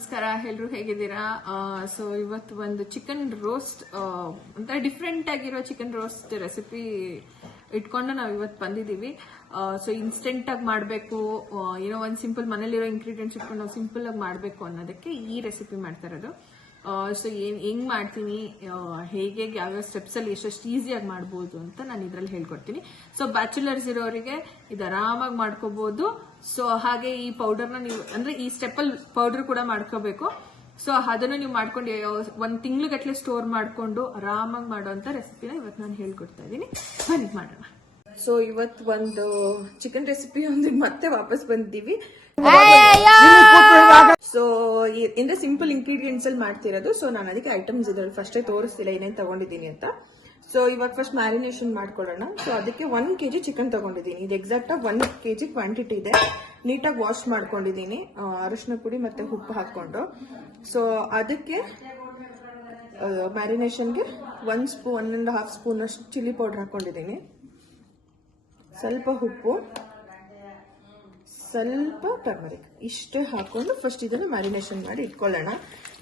ನಮಸ್ಕಾರ, ಎಲ್ಲರೂ ಹೇಗಿದ್ದೀರಾ? ಸೊ ಇವತ್ತು ಒಂದು ಚಿಕನ್ ರೋಸ್ಟ್ ಒಂಥರ ಡಿಫ್ರೆಂಟ್ ಆಗಿರೋ ಚಿಕನ್ ರೋಸ್ಟ್ ರೆಸಿಪಿ ಇಟ್ಕೊಂಡು ನಾವು ಇವತ್ತು ಬಂದಿದ್ದೀವಿ. ಸೊ ಇನ್ಸ್ಟೆಂಟ್ ಆಗಿ ಮಾಡಬೇಕು, ಏನೋ ಒಂದು ಸಿಂಪಲ್ ಮನೇಲಿರೋ ಇಂಗ್ರೀಡಿಯೆಂಟ್ಸ್ ಇಟ್ಕೊಂಡು ನಾವು ಸಿಂಪಲ್ ಆಗಿ ಮಾಡಬೇಕು ಅನ್ನೋದಕ್ಕೆ ಈ ರೆಸಿಪಿ ಮಾಡ್ತಾ ಇರೋದು. ಸೊ ಹೆಂಗ್ ಮಾಡ್ತೀನಿ, ಹೇಗೆ ಯಾವ್ಯಾವ ಸ್ಟೆಪ್ಸ್ ಅಲ್ಲಿ ಎಷ್ಟೆಷ್ಟು ಈಸಿಯಾಗಿ ಮಾಡ್ಬೋದು ಅಂತ ನಾನು ಇದ್ರಲ್ಲಿ ಹೇಳ್ಕೊಡ್ತೀನಿ. ಸೊ ಬ್ಯಾಚುಲರ್ಸ್ ಇರೋರಿಗೆ ಇದು ಆರಾಮಾಗಿ ಮಾಡ್ಕೋಬಹುದು. ಸೊ ಹಾಗೆ ಈ ಪೌಡರ್ನ ನೀವು ಅಂದ್ರೆ ಈ ಸ್ಟೆಪ್ ಅಲ್ಲಿ ಪೌಡರ್ ಕೂಡ ಮಾಡ್ಕೋಬೇಕು. ಸೊ ಅದನ್ನು ನೀವು ಮಾಡ್ಕೊಂಡು ಒಂದ್ ತಿಂಗ್ಳುಗಟ್ಲೆ ಸ್ಟೋರ್ ಮಾಡ್ಕೊಂಡು ಆರಾಮಾಗಿ ಮಾಡುವಂತ ರೆಸಿಪಿನ ಇವತ್ತು ನಾನು ಹೇಳ್ಕೊಡ್ತಾ ಇದ್ದೀನಿ. ಬನ್ನಿ ಮಾಡೋಣ. ಸೊ ಇವತ್ತು ಒಂದು ಚಿಕನ್ ರೆಸಿಪಿ ಒಂದು ಮತ್ತೆ ವಾಪಸ್ ಬಂದಿದ್ದೀವಿ. ಸೊ ಇಂದ ಸಿಂಪಲ್ ಇಂಗ್ರೀಡಿಯೆಂಟ್ಸ್ ಅಲ್ಲಿ ಮಾಡ್ತಿರೋದು. ಸೊ ನಾನು ಅದಕ್ಕೆ ಐಟಮ್ಸ್ ಇದ್ರಲ್ಲಿ ಫಸ್ಟೇ ತೋರಿಸ್ತಿಲ್ಲ ಏನೇನು ತಗೊಂಡಿದ್ದೀನಿ ಅಂತ. ಸೊ ಇವಾಗ ಫಸ್ಟ್ ಮ್ಯಾರಿನೇಷನ್ ಮಾಡ್ಕೊಳ್ಳೋಣ. ಸೊ ಅದಕ್ಕೆ 1 kg ಚಿಕನ್ ತಗೊಂಡಿದ್ದೀನಿ. ಇದು ಎಕ್ಸಾಕ್ಟ್ ಆಗಿ 1 kg ಕ್ವಾಂಟಿಟಿ ಇದೆ. ನೀಟಾಗಿ ವಾಶ್ ಮಾಡ್ಕೊಂಡಿದ್ದೀನಿ ಅರಿಶಿನ ಪುಡಿ ಮತ್ತೆ ಉಪ್ಪು ಹಾಕೊಂಡು. ಸೊ ಅದಕ್ಕೆ ಮ್ಯಾರಿನೇಷನ್ಗೆ 1.5 ಸ್ಪೂನ್ ಅಷ್ಟು ಚಿಲ್ಲಿ ಪೌಡರ್ ಹಾಕೊಂಡಿದ್ದೀನಿ, ಸ್ವಲ್ಪ ಉಪ್ಪು, ಸ್ವಲ್ಪ ಟರ್ಮರಿಕ್, ಇಷ್ಟೇ ಹಾಕೊಂಡು ಫಸ್ಟ್ ಇದನ್ನು ಮ್ಯಾರಿನೇಷನ್ ಮಾಡಿ ಇಟ್ಕೊಳ್ಳೋಣ.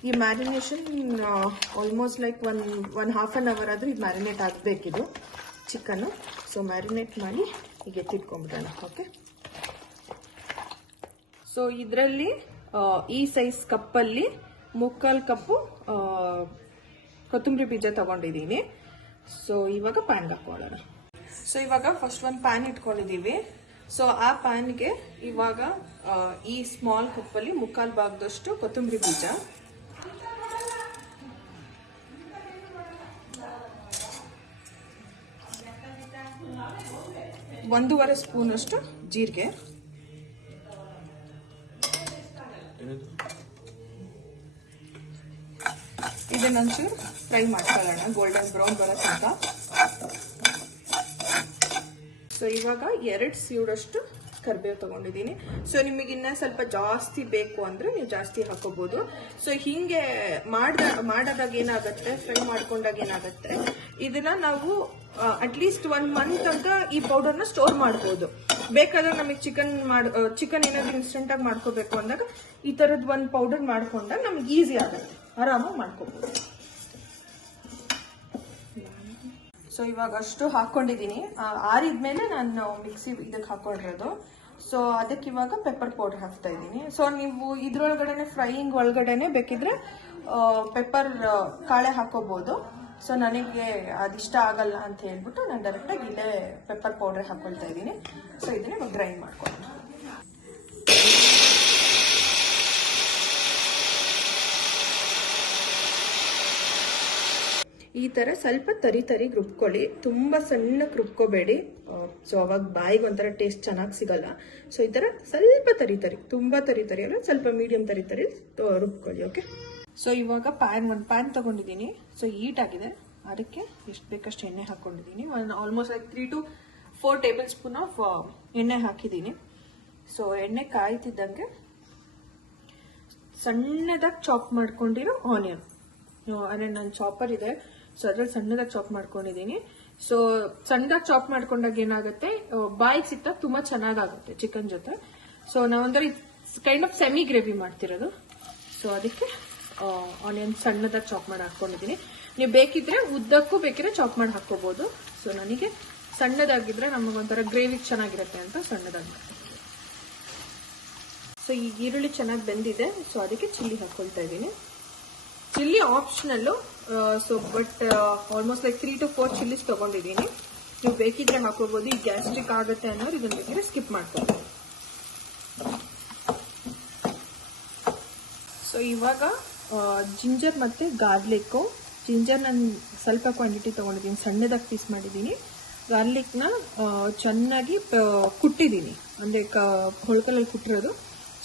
ಈ marination almost like one half an hour ಆದ್ರೂ ಇದು ಮ್ಯಾರಿನೇಟ್ ಆಗಬೇಕಿದು ಚಿಕನ್. ಸೊ ಮ್ಯಾರಿನೇಟ್ ಮಾಡಿ ಈಗ ಎತ್ತಿಟ್ಕೊಂಡ್ಬಿಡೋಣ. ಓಕೆ, ಸೊ ಇದರಲ್ಲಿ ಈ ಸೈಜ್ ಕಪ್ಪಲ್ಲಿ 3/4 ಕಪ್ಪು ಕೊತ್ತಂಬರಿ ಬೀಜ ತಗೊಂಡಿದ್ದೀನಿ. ಸೊ ಇವಾಗ ಪ್ಯಾನ್ಗೆ ಹಾಕೊಳ್ಳೋಣ. ಸೊ ಇವಾಗ ಫಸ್ಟ್ ಒಂದು ಪ್ಯಾನ್ ಇಟ್ಕೊಂಡಿದ್ದೀವಿ. ಸೊ ಆ ಪ್ಯಾನ್ಗೆ ಇವಾಗ ಈ ಸ್ಮಾಲ್ ಕಪ್ಪಲ್ಲಿ 3/4 ಭಾಗದಷ್ಟು ಕೊತ್ತಂಬರಿ ಬೀಜ, ಒಂದೂವರೆ ಸ್ಪೂನ್ ಅಷ್ಟು ಜೀರಿಗೆ, ಇದನ್ನೊಂಚೂರು ಫ್ರೈ ಮಾಡ್ಕೊಳ್ಳೋಣ ಗೋಲ್ಡನ್ ಬ್ರೌನ್ ಬರೋ ತನಕ. ಸೊ ಇವಾಗ 2 ಸೀಡಷ್ಟು ಕರಿಬೇವು ತಗೊಂಡಿದ್ದೀನಿ. ಸೊ ನಿಮಗೆ ಇನ್ನ ಸ್ವಲ್ಪ ಜಾಸ್ತಿ ಬೇಕು ಅಂದ್ರೆ ನೀವು ಜಾಸ್ತಿ ಹಾಕೋಬಹುದು. ಸೊ ಹಿಂಗೆ ಮಾಡಿದಾಗ ಏನಾಗುತ್ತೆ, ಫ್ರೈ ಮಾಡ್ಕೊಂಡಾಗ ಏನಾಗುತ್ತೆ, ಇದನ್ನ ನಾವು ಅಟ್ಲೀಸ್ಟ್ 1 ಮಂತ್ ತನಕ ಈ ಪೌಡರ್ನ ಸ್ಟೋರ್ ಮಾಡ್ಬೋದು. ಬೇಕಾದ್ರೆ ನಮಗೆ ಚಿಕನ್ ಏನಾದ್ರು ಇನ್ಸ್ಟೆಂಟ್ ಆಗಿ ಮಾಡ್ಕೋಬೇಕು ಅಂದಾಗ ಈ ತರದ್ ಒಂದು ಪೌಡರ್ ಮಾಡ್ಕೊಂಡಾಗ ನಮ್ಗೆ ಈಸಿ ಆಗುತ್ತೆ, ಆರಾಮಾಗಿ ಮಾಡ್ಕೋಬಹುದು. ಸೊ ಇವಾಗ ಅಷ್ಟು ಹಾಕೊಂಡಿದ್ದೀನಿ. ಆರಿದ್ಮೇಲೆ ನಾನು ಮಿಕ್ಸಿ ಇದಕ್ಕೆ ಹಾಕೊಂಡಿರೋದು. ಸೊ ಅದಕ್ಕೆ ಇವಾಗ ಪೆಪ್ಪರ್ ಪೌಡರ್ ಹಾಕ್ತಾ ಇದ್ದೀನಿ. ಸೊ ನೀವು ಇದ್ರೊಳಗಡೆನೆ ಫ್ರೈಯಿಂಗ್ ಒಳಗಡೆನೆ ಬೇಕಿದ್ರೆ ಪೆಪ್ಪರ್ ಕಾಳೆ ಹಾಕೋಬಹುದು. ಸೊ ನನಗೆ ಅದಿಷ್ಟ ಆಗಲ್ಲ ಅಂತ ಹೇಳ್ಬಿಟ್ಟು ನಾನು ಡೈರೆಕ್ಟಾಗಿ ಇಲ್ಲೇ ಪೆಪ್ಪರ್ ಪೌಡರ್ ಹಾಕೊಳ್ತಾ ಇದ್ದೀನಿ. ಸೊ ಇದನ್ನ ಗ್ರೈಂಡ್ ಮಾಡ್ಕೊಳ್ಳೋಣ. ಈ ತರ ಸ್ವಲ್ಪ ತರಿ ರುಬ್ಕೊಳ್ಳಿ, ತುಂಬಾ ಸಣ್ಣಕ್ಕೆ ರುಬ್ಕೋಬೇಡಿ. ಸೊ ಅವಾಗ ಬಾಯಿಗೆ ಒಂಥರ ಟೇಸ್ಟ್ ಚೆನ್ನಾಗಿ ಸಿಗಲ್ಲ. ಸೊ ಈ ತರ ಸ್ವಲ್ಪ ತರಿ ತುಂಬಾ ತರಿ ಅಲ್ಲ, ಸ್ವಲ್ಪ ಮೀಡಿಯಂ ತರಿ ರುಬ್ಕೊಳ್ಳಿ. ಓಕೆ, ಸೊ ಇವಾಗ ಒಂದು ಪ್ಯಾನ್ ತಗೊಂಡಿದ್ದೀನಿ. ಸೊ ಹೀಟ್ ಆಗಿದೆ, ಅದಕ್ಕೆ ಎಷ್ಟು ಬೇಕಷ್ಟು ಎಣ್ಣೆ ಹಾಕೊಂಡಿದ್ದೀನಿ. Almost like 3 to 4 table spoon of ಎಣ್ಣೆ ಹಾಕಿದ್ದೀನಿ. ಸೊ ಎಣ್ಣೆ ಕಾಯ್ತಿದ್ದಂಗೆ ಸಣ್ಣದಾಗಿ ಚಾಪ್ ಮಾಡ್ಕೊಂಡಿರೋ ಆನಿಯನ್, ನನ್ನ ಚಾಪರ್ ಇದೆ. ಸೊ ಅದ್ರಲ್ಲಿ ಸಣ್ಣದಾಗಿ ಚಾಪ್ ಮಾಡ್ಕೊಂಡಿದ್ದೀನಿ. ಸೊ ಸಣ್ಣದಾಗಿ ಚಾಪ್ ಮಾಡ್ಕೊಂಡಾಗ ಏನಾಗುತ್ತೆ, ಬಾಯಿಗೆ ಸಿಕ್ತಾಗ ತುಂಬಾ ಚೆನ್ನಾಗುತ್ತೆ ಚಿಕನ್ ಜೊತೆ. ಸೊ ನಾವೊಂಥರ ಕೈಂಡ್ ಆಫ್ ಸೆಮಿ ಗ್ರೇವಿ ಮಾಡ್ತಿರೋದು. ಸೊ ಅದಕ್ಕೆ ಆನಿಯನ್ ಸಣ್ಣದಾಗಿ ಚಾಪ್ ಮಾಡಿ ಹಾಕೊಂಡಿದ್ದೀನಿ. ನೀವು ಬೇಕಿದ್ರೆ ಉದ್ದಕ್ಕೂ ಬೇಕಿದ್ರೆ ಚಾಪ್ ಮಾಡಿ ಹಾಕೋಬಹುದು. ಸೊ ನನಗೆ ಸಣ್ಣದಾಗಿದ್ರೆ ನಮಗೊಂಥರ ಗ್ರೇವಿ ಚೆನ್ನಾಗಿರುತ್ತೆ ಅಂತ ಸಣ್ಣದಾಗಿ. ಸೊ ಈ ಈರುಳ್ಳಿ ಚೆನ್ನಾಗಿ ಬೆಂದಿದೆ. ಸೊ ಅದಕ್ಕೆ ಚಿಲ್ಲಿ ಹಾಕೊಳ್ತಾ ಇದ್ದೀನಿ. Chilli optional. So but almost like 3 to 4 chillies ತಗೊಂಡಿದ್ದೀನಿ. ನೀವು ಬೇಕಿದ್ರೆ ಹಾಕೋಬಹುದು. ಈ ಗ್ಯಾಸ್ಟ್ರಿಕ್ ಆಗುತ್ತೆ ಅನ್ನೋರು ಇದನ್ನ ಬೇಕಿದ್ರೆ ಸ್ಕಿಪ್ ಮಾಡ್ಕೋಬಹುದು. ಸೊ ಇವಾಗ ಜಿಂಜರ್ ಮತ್ತೆ ಗಾರ್ಲಿಕ್ಕು. ಜಿಂಜರ್ ನಾನು ಸ್ವಲ್ಪ ಕ್ವಾಂಟಿಟಿ ತಗೊಂಡಿದ್ದೀನಿ, ಸಣ್ಣದಾಗಿ ಪೀಸ್ ಮಾಡಿದ್ದೀನಿ. ಗಾರ್ಲಿಕ್ನ ಚೆನ್ನಾಗಿ ಕುಟ್ಟಿದ್ದೀನಿ, ಅಂದ್ರೆ ಹೊಳ್ಕಲಲ್ಲಿ ಕುಟ್ಟಿರೋದು.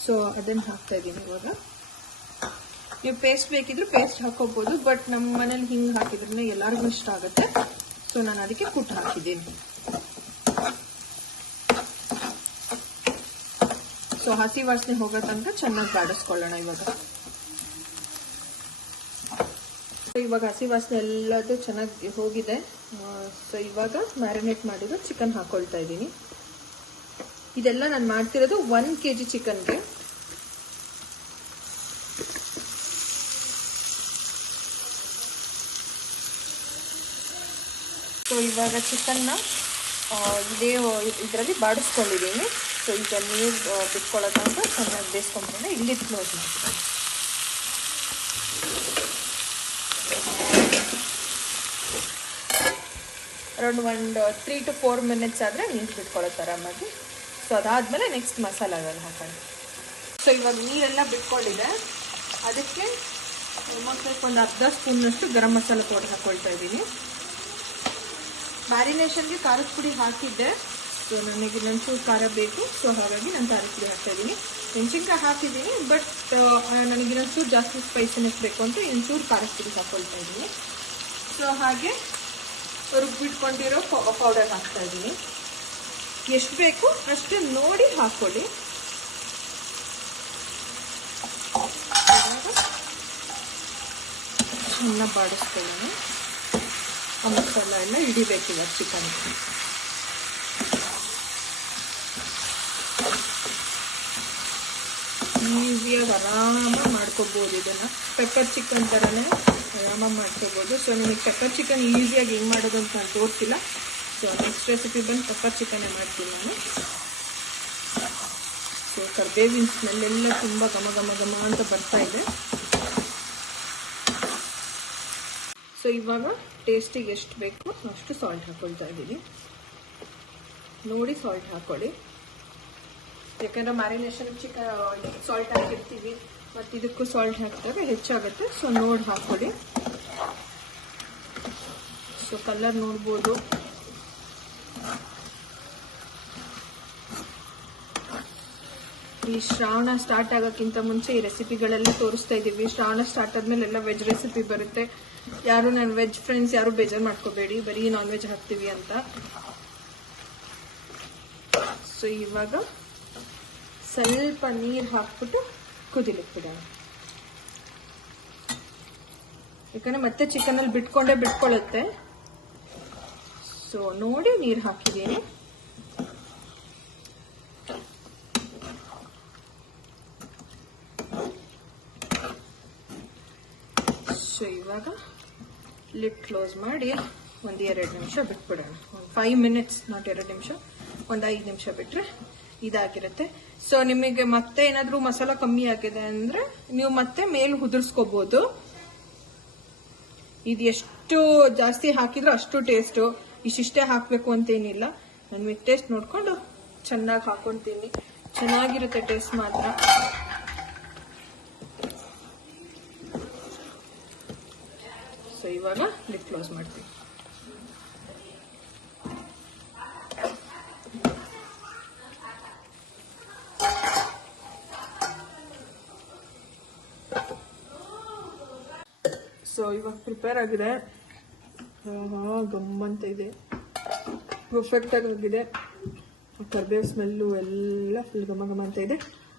ಸೊ ಅದನ್ನು ಹಾಕ್ತಾ ಇದ್ದೀನಿ ಇವಾಗ. ನೀವು ಪೇಸ್ಟ್ ಬೇಕಿದ್ರು ಪೇಸ್ಟ್ ಹಾಕೋಬಹುದು, ಬಟ್ ನಮ್ಮ ಮನೇಲಿ ಹಿಂಗೆ ಹಾಕಿದ್ರೆ ಎಲ್ಲರಿಗೂ ಇಷ್ಟ ಆಗುತ್ತೆ. ಸೊ ನಾನು ಅದಕ್ಕೆ ಕುಟ್ಟು ಹಾಕಿದ್ದೀನಿ. ಸೊ ಹಸಿ ವಾಸನೆ ಹೋಗೋ ತನಕ ಚೆನ್ನಾಗಿ ಬಾಡಿಸ್ಕೊಳ್ಳೋಣ ಇವಾಗ ಹಸಿ ವಾಸನೆ ಎಲ್ಲದೂ ಚೆನ್ನಾಗಿ ಹೋಗಿದೆ. ಸೊ ಇವಾಗ ಮ್ಯಾರಿನೇಟ್ ಮಾಡಿರೋ ಚಿಕನ್ ಹಾಕೊಳ್ತಾ ಇದ್ದೀನಿ. ಇದೆಲ್ಲ ನಾನು ಮಾಡ್ತಿರೋದು 1 kg ಚಿಕನ್ಗೆ. ಇವಾಗ ಚಿಕನ್ನ ಇದೇ ಇದರಲ್ಲಿ ಬಾಡಿಸ್ಕೊಂಡಿದ್ದೀನಿ. ಸೊ ಈಗ ನೀರು ಬಿಟ್ಕೊಳ್ಳೋ ತನಕ ಚೆನ್ನಾಗಿ ಬೇಯಿಸ್ಕೊಂಡ್ರೆ ಇಲ್ಲಿ ಕ್ಲೋಸ್ ಮಾಡ್ತೀನಿ. ಅರೌಂಡ್ ಒಂದು 3 to 4 minutes ಆದರೆ ನೀರು ಬಿಟ್ಕೊಳ್ಳೋ ಆರಾಮಾಗಿ. ಸೊ ಅದಾದಮೇಲೆ ನೆಕ್ಸ್ಟ್ ಮಸಾಲೆಗಳು ಹಾಕೋಣ. ಸೊ ಇವಾಗ ನೀರೆಲ್ಲ ಬಿಟ್ಕೊಂಡಿದೆ, ಅದಕ್ಕೆ ಒಂದು ಅರ್ಧ ಸ್ಪೂನ್ನಷ್ಟು ಗರಂ ಮಸಾಲೆ ಪೌಡರ್ ಹಾಕ್ಕೊಳ್ತಾ ಇದ್ದೀನಿ. ಮ್ಯಾರಿನೇಷನ್ಗೆ ಖಾರದ ಪುಡಿ ಹಾಕಿದ್ದೆ, ಸೊ ನನಗೆ ಇನ್ನೊಂಚೂರು ಖಾರ ಬೇಕು, ಸೊ ಹಾಗಾಗಿ ನಾನು ಖಾರದ ಪುಡಿ ಹಾಕ್ತಾಯಿದ್ದೀನಿ. ಮೆಣಸಿನ್ಕಾಯಿ ಹಾಕಿದ್ದೀನಿ, ಬಟ್ ನನಗೆ ಇನ್ನೊಂಚೂರು ಜಾಸ್ತಿ ಸ್ಪೈಸಿನೆಸ್ ಬೇಕು ಅಂತ ಇನ್ನೊಂಚೂರು ಖಾರದ ಪುಡಿ ಹಾಕ್ಕೊಳ್ತಾ ಇದ್ದೀನಿ. ಸೊ ಹಾಗೆ ರುಬ್ಬಿಟ್ಕೊಂಡಿರೋ ಪೌಡರ್ ಹಾಕ್ತಾಯಿದ್ದೀನಿ. ಎಷ್ಟು ಬೇಕು ಅಷ್ಟು ನೋಡಿ ಹಾಕ್ಕೊಳ್ಳಿ. ಚೆನ್ನಾಗಿ ಬಾಡಿಸ್ಕೊಳ್ಳೋಣ. ಆ ಮಸಾಲ ಎಲ್ಲ ಹಿಡಿಬೇಕಿಲ್ಲ ಚಿಕನ್. ಈಸಿಯಾಗಿ ಆರಾಮಾಗಿ ಮಾಡ್ಕೋಬೋದು. ಇದನ್ನು ಪೆಪ್ಪರ್ ಚಿಕನ್ ಥರನೇ ಆರಾಮಾಗಿ ಮಾಡ್ಕೋಬೋದು. ಸೊ ನಿಮಗೆ ಪೆಪ್ಪರ್ ಚಿಕನ್ ಈಸಿಯಾಗಿ ಹೆಂಗೆ ಮಾಡೋದು ಅಂತ ನಾನು ತೋರಿಸಿಲ್ಲ. ಸೊ ನೆಕ್ಸ್ಟ್ ರೆಸಿಪಿ ಬಂದು ಪೆಪ್ಪರ್ ಚಿಕನ್ನೇ ಮಾಡ್ತೀನಿ ನಾನು. ಸೊ ಕರ್ಬೇವಿನ ಸ್ಮೆಲ್ಲೆಲ್ಲ ತುಂಬ ಘಮ ಘಮ ಘಮ ಅಂತ ಬರ್ತಾ ಇದೆ. ಸೊ ಇವಾಗ ಟೇಸ್ಟಿಗೆ ಎಷ್ಟು ಬೇಕು ಅಷ್ಟು ಸಾಲ್ಟ್ ಹಾಕ್ಕೊಳ್ತಾ ಇದ್ದೀನಿ. ನೋಡಿ ಸಾಲ್ಟ್ ಹಾಕ್ಕೊಳ್ಳಿ, ಯಾಕಂದರೆ ಮ್ಯಾರಿನೇಷನ್ ಚಿಕನ್ ಸಾಲ್ಟ್ ಹಾಕಿರ್ತೀವಿ ಮತ್ತು ಇದಕ್ಕೂ ಸಾಲ್ಟ್ ಹಾಕಿದಾಗ ಹೆಚ್ಚಾಗುತ್ತೆ. ಸೊ ನೋಡಿ ಹಾಕ್ಕೊಳ್ಳಿ. ಸೊ ಕಲರ್ ನೋಡ್ಬೋದು. ಈ ಶ್ರಾವಣ ಸ್ಟಾರ್ಟ್ ಆಗೋಕ್ಕಿಂತ ಮುಂಚೆ ಈ ರೆಸಿಪಿಗಳೆಲ್ಲ ತೋರಿಸ್ತಾ ಇದ್ದೀವಿ. ಶ್ರಾವಣ ಸ್ಟಾರ್ಟ್ ಆದಮೇಲೆ ಎಲ್ಲ ವೆಜ್ ರೆಸಿಪಿ ಬರುತ್ತೆ. ಯಾರು ನನ್ನ ವೆಜ್ ಫ್ರೆಂಡ್ಸ್ ಯಾರು ಬೇಜಾರು ಮಾಡ್ಕೋಬೇಡಿ, ಬರೀ ನಾನ್ ವೆಜ್ ಹಾಕ್ತೀವಿ ಅಂತ. ಸೊ ಇವಾಗ ಸ್ವಲ್ಪ ನೀರು ಹಾಕ್ಬಿಟ್ಟು ಕುದಿಲಿಕ್ಕೆ ಬಿಡೋಣ. ಯಾಕಂದರೆ ಮತ್ತೆ ಚಿಕನಲ್ಲಿ ಬಿಟ್ಕೊಳ್ಳುತ್ತೆ. ಸೊ ನೋಡಿ ನೀರು ಹಾಕಿದ್ದೀನಿ. ಸೊ ಇವಾಗ ಲಿಡ್ ಕ್ಲೋಸ್ ಮಾಡಿ ಒಂದು 2 ನಿಮಿಷ ಬಿಟ್ಬಿಡೋಣ. ಒಂದು 5 minutes, ನಾಟ್ 2 ನಿಮಿಷ, ಒಂದು 5 ನಿಮಿಷ ಬಿಟ್ಟರೆ ಇದಾಗಿರುತ್ತೆ. ಸೊ ನಿಮಗೆ ಮತ್ತೆ ಏನಾದರೂ ಮಸಾಲ ಕಮ್ಮಿ ಆಗಿದೆ ಅಂದರೆ ನೀವು ಮತ್ತೆ ಮೇಲೆ ಉದುರಿಸ್ಕೋಬೋದು. ಇದು ಎಷ್ಟು ಜಾಸ್ತಿ ಹಾಕಿದ್ರೆ ಅಷ್ಟು ಟೇಸ್ಟು. ಇಷ್ಟಿಷ್ಟೇ ಹಾಕಬೇಕು ಅಂತೇನಿಲ್ಲ. ನಾನು ಮಿಕ್ ಟೇಸ್ಟ್ ನೋಡಿಕೊಂಡು ಚೆನ್ನಾಗಿ ಹಾಕೊತೀನಿ. ಚೆನ್ನಾಗಿರುತ್ತೆ ಟೇಸ್ಟ್ ಮಾತ್ರ. ಸೊ ಇವಾಗ ಲಿಡ್ ಕ್ಲೋಸ್ ಮಾಡ್ತೀನಿ. ಸೊ ಇವಾಗ ಪ್ರಿಪೇರ್ ಆಗಿದೆ. ಗಮ್ಮಂತ ಇದೆ, ಪರ್ಫೆಕ್ಟಾಗಿ ಆಗಿದೆ. ಕರ್ಬೇವು ಸ್ಮೆಲ್ಲು ಎಲ್ಲ ಫುಲ್ ಘಮ ಘಮ ಅಂತ ಇದೆ.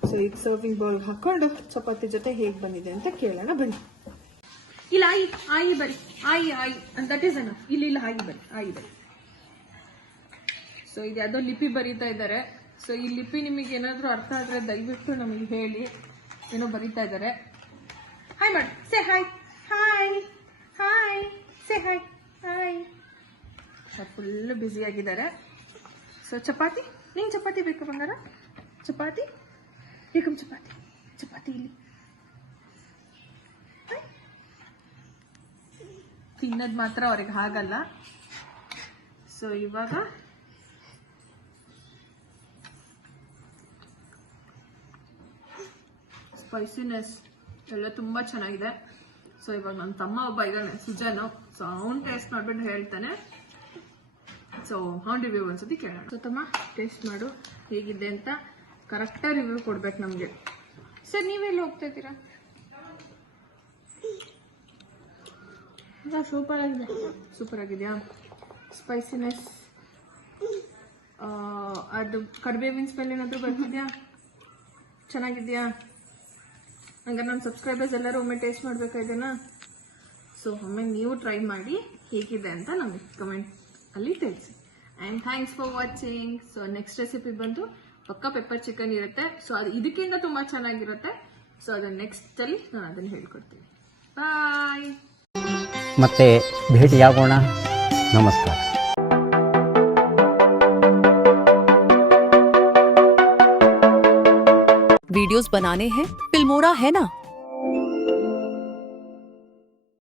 ಸೊ ಈಗ ಸರ್ವಿಂಗ್ ಬೌಲ್ಗೆ ಹಾಕೊಂಡು ಚಪಾತಿ ಜೊತೆ ಹೇಗೆ ಬಂದಿದೆ ಅಂತ ಕೇಳೋಣ ಬನ್ನಿ. ಇಲ್ಲ ಆಯಿ ಬರಿ, ಆಯಿ ದಟ್ ಈಸ್ ಅನಫ್. ಇಲ್ಲಿ ಆಯಿ ಬರಿ. ಸೊ ಇದು ಯಾವುದೋ ಲಿಪಿ ಬರೀತಾ ಇದ್ದಾರೆ. ಸೊ ಈ ಲಿಪಿ ನಿಮಗೆ ಏನಾದರೂ ಅರ್ಥ ಆದರೆ ದಯವಿಟ್ಟು ನಮಗೆ ಹೇಳಿ. ಏನೋ ಬರೀತಾ ಇದ್ದಾರೆ. ಹಾಯ್ ಮಾಡಿ, say hi say hi. Full busy ಆಗಿದ್ದಾರೆ. ಸೊ ಚಪಾತಿ, ನಿಂಗೆ ಚಪಾತಿ ಬೇಕು ಬಂಗಾರ? ಚಪಾತಿ ಬೇಕಮ್ಮ, ಚಪಾತಿ ಇಲ್ಲಿ. ತಿನ್ನೋದು ಮಾತ್ರ ಅವ್ರಿಗೆ ಹಾಗಲ್ಲ. ಸೊ ಇವಾಗ ಸ್ಪೈಸಿನೆಸ್ ಎಲ್ಲ ತುಂಬ ಚೆನ್ನಾಗಿದೆ. ಸೊ ಇವಾಗ ನನ್ನ ತಮ್ಮ ಒಬ್ಬ ಇದ್ದಾನೆ, ಸುಜಾನು. ಸೊ ಅವ್ನು ಟೇಸ್ಟ್ ಮಾಡಿಬಿಟ್ಟು ಹೇಳ್ತಾನೆ. ಸೊ ಅವ್ನು ರಿವ್ಯೂ ಒಂದ್ಸತಿ ಕೇಳೋಣ. ಸೊ ತಮ್ಮ ಟೇಸ್ಟ್ ಮಾಡು ಹೇಗಿದೆ ಅಂತ ಕರೆಕ್ಟಾಗಿ ರಿವ್ಯೂ ಕೊಡ್ಬೇಕು ನಮಗೆ. ಸರ್ ನೀವೆಲ್ಲಿ ಹೋಗ್ತಾ ಇದ್ದೀರಾ? ಸೂಪರ್ ಆಗಿದೆಯಾ? ಸ್ಪೈಸಿನೆಸ್ ಅದು ಕರಿಬೇವಿನ ಸ್ಮೆಲ್ ಏನಾದರೂ ಬರ್ತಿದ್ಯಾ? ಚೆನ್ನಾಗಿದೆಯಾ? ಹಂಗಾರೆ ನಮ್ಮ ಸಬ್ಸ್ಕ್ರೈಬರ್ಸ್ ಎಲ್ಲರೂ ಒಮ್ಮೆ ಟೇಸ್ಟ್ ಮಾಡಬೇಕಾ ಇದನ್ನು? ಸೊ ಒಮ್ಮೆ ನೀವು ಟ್ರೈ ಮಾಡಿ ಹೇಗಿದೆ ಅಂತ ನಮಗೆ ಕಮೆಂಟ್ ಅಲ್ಲಿ ತಿಳಿಸಿ. And thanks for watching. So next recipe ಬಂದು ಪಕ್ಕ ಪೆಪ್ಪರ್ ಚಿಕನ್ ಇರುತ್ತೆ. ಸೊ ಅದು ಇದಕ್ಕಿಂತ ತುಂಬ ಚೆನ್ನಾಗಿರುತ್ತೆ. ಸೊ ಅದನ್ನು ನೆಕ್ಸ್ಟಲ್ಲಿ ನಾನು ಅದನ್ನು ಹೇಳ್ಕೊಡ್ತೀನಿ. ಬಾಯ್. ಮತ್ತೆ ಭೇಟಿಯಾಗೋಣ. ನಮಸ್ಕಾರ. वीडियोस बनाने हैं, फिल्मोरा है ना।